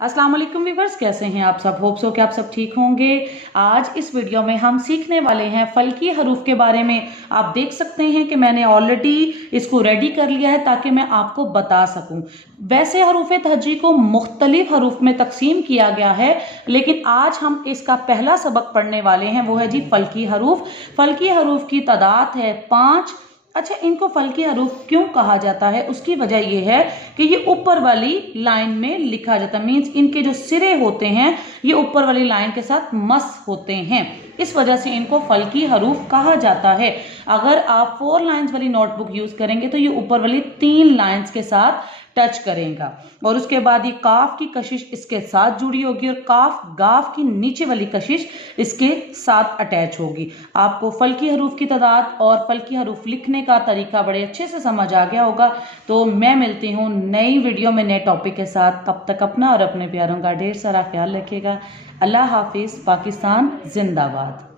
अस्सलाम वालेकुम व्यूअर्स, कैसे हैं आप सब। होप सो कि आप सब ठीक होंगे। आज इस वीडियो में हम सीखने वाले हैं फल्की हरूफ के बारे में। आप देख सकते हैं कि मैंने ऑलरेडी इसको रेडी कर लिया है ताकि मैं आपको बता सकूं। वैसे हरूफ तहज्जी को मुख्तलिफ हरूफ में तकसीम किया गया है, लेकिन आज हम इसका पहला सबक पढ़ने वाले हैं, वो है जी फल्की हरूफ। फल्की हरूफ की तादाद है 5। अच्छा, इनको फल्की हरूफ क्यों कहा जाता है, उसकी वजह यह है कि ये ऊपर वाली लाइन में लिखा जाता है। मीन्स इनके जो सिरे होते हैं ये ऊपर वाली लाइन के साथ मस होते हैं, इस वजह से इनको फल्की हरूफ कहा जाता है। अगर आप 4 लाइंस वाली नोटबुक यूज करेंगे तो ये ऊपर वाली 3 लाइंस के साथ टच करेगा, और उसके बाद ये काफ की कशिश इसके साथ जुड़ी होगी और काफ गाफ की नीचे वाली कशिश इसके साथ अटैच होगी। आपको फल्की हरूफ की तादाद और फल्की हरूफ लिखने का तरीका बड़े अच्छे से समझ आ गया होगा। तो मैं मिलती हूँ नई वीडियो में नए टॉपिक के साथ। तब तक अपना और अपने प्यारों का ढेर सारा ख्याल रखिएगा। अल्लाह हाफिज। पाकिस्तान जिंदाबाद।